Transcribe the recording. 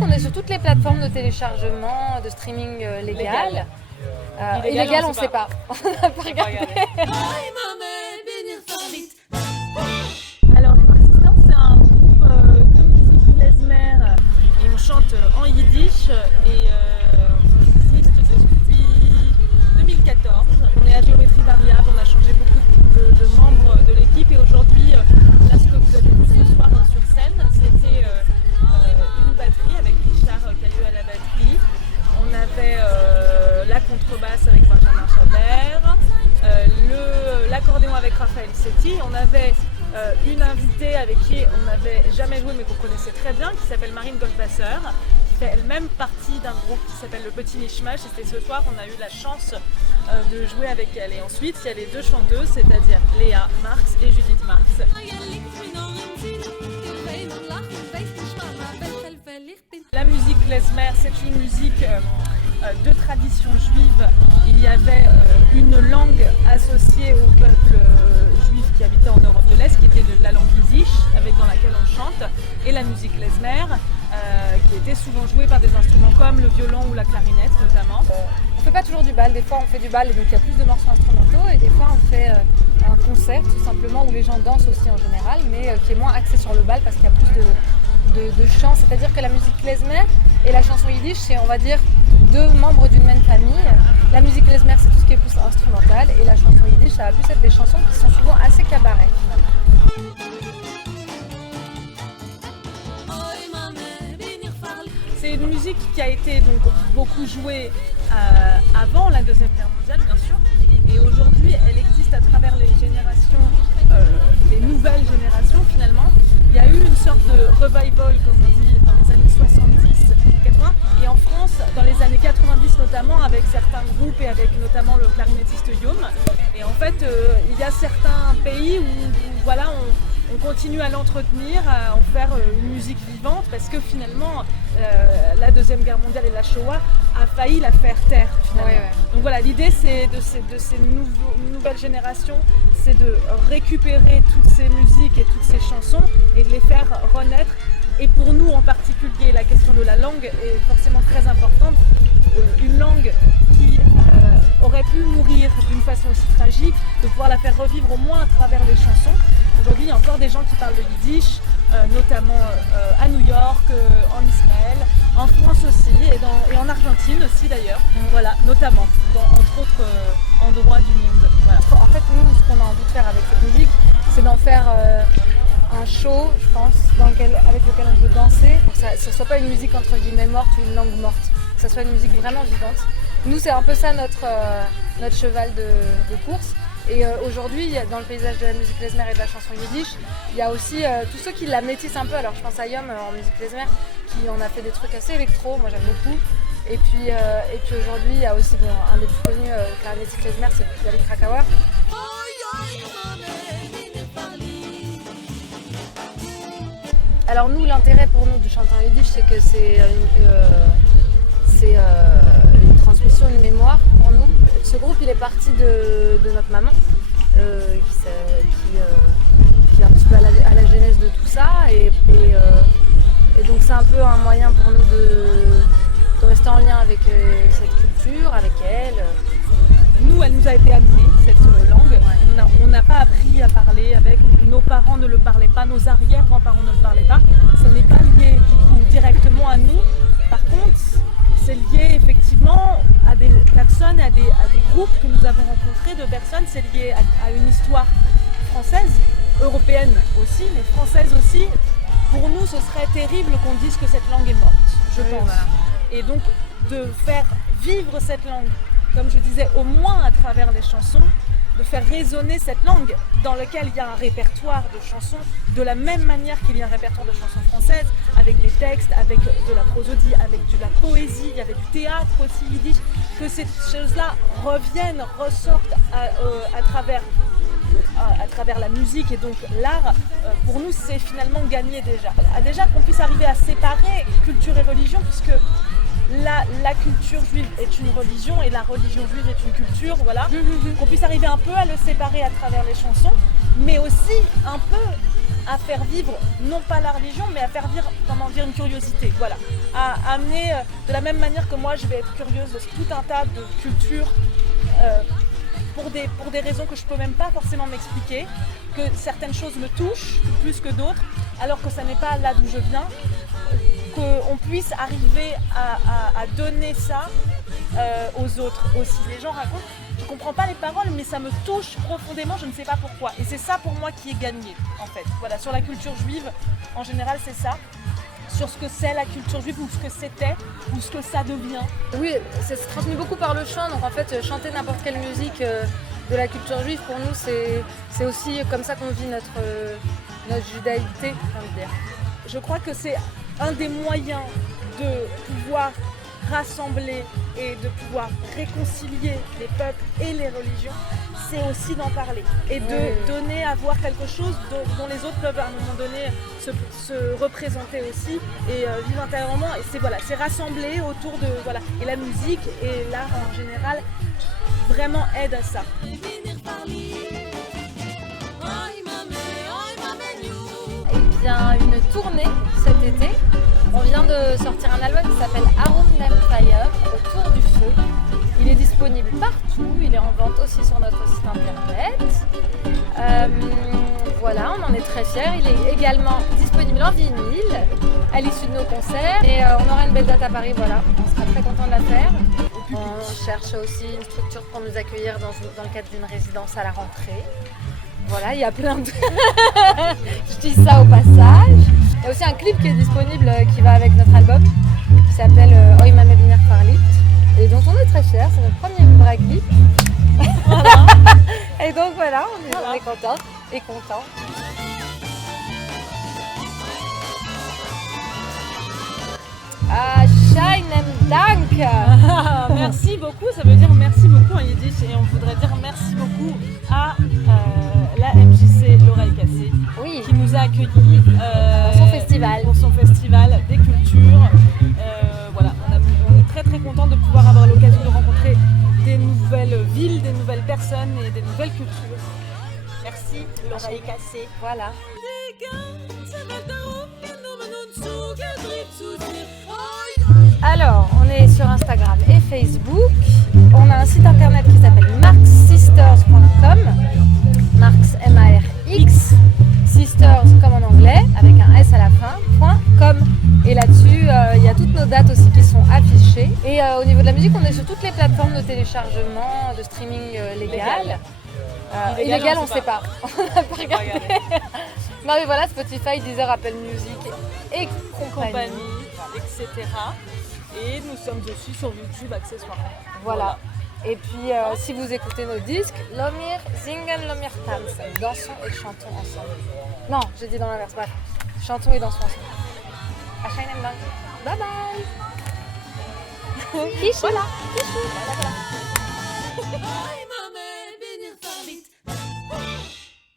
on est sur toutes les plateformes de téléchargement, de streaming légal. Illégal, on ne sait pas. On n'a pas regardé. Alors, les Marxistan, c'est un groupe de musique klezmer et on chante en yiddish et on existe depuis 2014. On est à géométrie variable, on a changé beaucoup de membres de l'équipe et aujourd'hui, là, ce que vous avez vu ce soir sur scène, c'était une batterie avec Richard Cailleux à la batterie. On avait la contrebasse avec Benjamin Chabert, l'accordéon avec Raphaël Setti. On avait une invitée avec qui on n'avait jamais joué mais qu'on connaissait très bien, qui s'appelle Marine Goldwasser, qui fait elle-même partie d'un groupe qui s'appelle le Petit Mishmash. Et ce soir, on a eu la chance de jouer avec elle. Et ensuite, il y a les deux chanteuses, c'est-à-dire Léa Marx et Judith Marx. La musique klezmer, c'est une musique de tradition juive. Il y avait une langue associée au peuple juif qui habitait en Europe de l'Est, qui était la langue yiddish, dans laquelle on chante, et la musique klezmer, qui était souvent jouée par des instruments comme le violon ou la clarinette notamment. On fait pas toujours du bal, des fois on fait du bal et donc il y a plus de morceaux instrumentaux et des fois on fait un concert tout simplement où les gens dansent aussi en général, mais qui est moins axé sur le bal parce qu'il y a plus de chants, c'est-à-dire que la musique klezmer et la chanson yiddish, c'est on va dire deux membres d'une même famille. La musique klezmer, c'est tout ce qui est plus instrumental et la chanson yiddish, ça va plus être des chansons qui sont souvent assez cabaret finalement. C'est une musique qui a été donc beaucoup jouée avant la Deuxième Guerre mondiale, bien sûr, et aujourd'hui elle existe à travers les générations, les nouvelles générations finalement. Il y a eu une sorte de revival, comme on dit, dans les années 70-80, et en France, dans les années 90 notamment, avec certains groupes et avec notamment le clarinettiste Yom. Et en fait, il y a certains pays où voilà, on continue à l'entretenir, à en faire une musique vivante, parce que finalement, la Deuxième Guerre mondiale et la Shoah a failli la faire taire, finalement. Ouais. Donc voilà, l'idée c'est de ces nouvelles générations, c'est de récupérer toutes ces musiques et toutes ces chansons et de les faire renaître. Et pour nous en particulier, la question de la langue est forcément très importante. Une langue qui aurait pu mourir d'une façon aussi tragique, de pouvoir la faire revivre au moins à travers les chansons. Aujourd'hui, il y a encore des gens qui parlent de yiddish, notamment à New York, en Israël, en France aussi, et en Argentine aussi d'ailleurs, voilà, notamment, entre autres endroits du monde. Voilà. En fait, nous, ce qu'on a envie de faire avec cette musique, c'est d'en faire un show, je pense, avec lequel on peut danser, pour que ça ne soit pas une musique entre guillemets morte ou une langue morte, que ça soit une musique vraiment vivante. Nous, c'est un peu ça notre cheval de course. Et aujourd'hui, dans le paysage de la musique klezmer et de la chanson yiddish, il y a aussi tous ceux qui la métissent un peu. Alors je pense à Yom en musique klezmer, qui en a fait des trucs assez électro, moi j'aime beaucoup. Et puis aujourd'hui, il y a aussi un des plus connus clarinettiste klezmer, c'est David Krakauer. Alors nous, l'intérêt pour nous de chanter en yiddish, c'est que c'est une transmission, une mémoire pour nous. Ce groupe, il est parti de notre maman, qui est un petit peu à la genèse de tout ça. Et donc c'est un peu un moyen pour nous de rester en lien avec cette culture, avec elle. Nous, elle nous a été amenée, cette langue. On n'a pas appris à parler avec, nos parents ne le parlaient pas, nos arrière-grands-parents ne le parlaient pas. Ce n'est pas lié du coup directement à nous. Par contre, c'est lié effectivement à des personnes, à des groupes que nous avons rencontrés, de personnes. C'est lié à une histoire française, européenne aussi, mais française aussi. Pour nous, ce serait terrible qu'on dise que cette langue est morte, je pense. Voilà. Et donc, de faire vivre cette langue, comme je disais, au moins à travers les chansons, de faire résonner cette langue dans laquelle il y a un répertoire de chansons, de la même manière qu'il y a un répertoire de chansons françaises, avec des textes, avec de la prosodie, avec de la poésie, il y avait du théâtre aussi yiddish, que ces choses-là reviennent, ressortent à travers la musique et donc l'art. Pour nous, c'est finalement gagné déjà. Déjà qu'on puisse arriver à séparer culture et religion, puisque la culture juive est une religion et la religion juive est une culture, voilà. Qu'on puisse arriver un peu à le séparer à travers les chansons, mais aussi un peu à faire vivre, non pas la religion, mais à faire vivre, une curiosité. Voilà. À amener, de la même manière que moi, je vais être curieuse de tout un tas de cultures pour des raisons que je peux même pas forcément m'expliquer, que certaines choses me touchent plus que d'autres, alors que ça n'est pas là d'où je viens, qu'on puisse arriver à donner ça aux autres aussi. Les gens racontent, je comprends pas les paroles, mais ça me touche profondément, je ne sais pas pourquoi. Et c'est ça pour moi qui est gagné, en fait. Voilà, sur la culture juive, en général, c'est ça. Sur ce que c'est la culture juive, ou ce que c'était, ou ce que ça devient. Oui, c'est transmis beaucoup par le chant, donc en fait, chanter n'importe quelle musique de la culture juive, pour nous, c'est aussi comme ça qu'on vit notre judaïté, j'ai envie de dire. Je crois que c'est un des moyens de pouvoir rassembler et de pouvoir réconcilier les peuples et les religions, c'est aussi d'en parler et de donner à voir quelque chose dont les autres peuvent à un moment donné se représenter aussi et vivre intérieurement. Et c'est rassembler autour de et la musique et l'art en général vraiment aident à ça. Il y a une tournée cet été. On vient de sortir un album qui s'appelle Around Empire, Autour du feu. Il est disponible partout, il est en vente aussi sur notre site internet. Voilà, on en est très fiers. Il est également disponible en vinyle à l'issue de nos concerts. Et on aura une belle date à Paris, voilà. On sera très content de la faire. On cherche aussi une structure pour nous accueillir dans le cadre d'une résidence à la rentrée. Voilà, il y a plein de... Je dis ça au passage. Il y a aussi un clip qui est disponible qui va avec notre album, qui s'appelle Oy Mame Benir Farlit, et dont on est très fiers, c'est notre premier vrai clip. Voilà. Et donc voilà, on est contents et contents. Scheinem Dank. Merci beaucoup, ça veut dire merci beaucoup en yiddish, et on voudrait dire merci beaucoup à la MJC L'Oreille Cassée, qui nous a accueillis pour son festival des cultures. Voilà, on est très très contents de pouvoir avoir l'occasion de rencontrer des nouvelles villes, des nouvelles personnes et des nouvelles cultures. Merci L'Oreille Cassée. Voilà. Alors, on est sur Instagram et Facebook. On a un site internet qui s'appelle marxsisters.com. Marx, M-A-R-X, Sisters comme en anglais, avec un S à la fin, .com. Et là-dessus, il y a toutes nos dates aussi qui sont affichées. Et au niveau de la musique, on est sur toutes les plateformes de téléchargement, de streaming légal. Illégal, on ne sait pas. On n'a pas regardé. Non mais voilà, Spotify, Deezer, Apple Music et compagnie, etc. Et nous sommes aussi sur YouTube accessoirement. Voilà. Et puis si vous écoutez nos disques, Lomir, Singen, Lomir, Tanzen, dansons et chantons ensemble. Non, j'ai dit dans l'inverse, bref. Chantons et dansons ensemble. À Scheinem Dank. Bye bye. Kishou. Voilà. Kishou.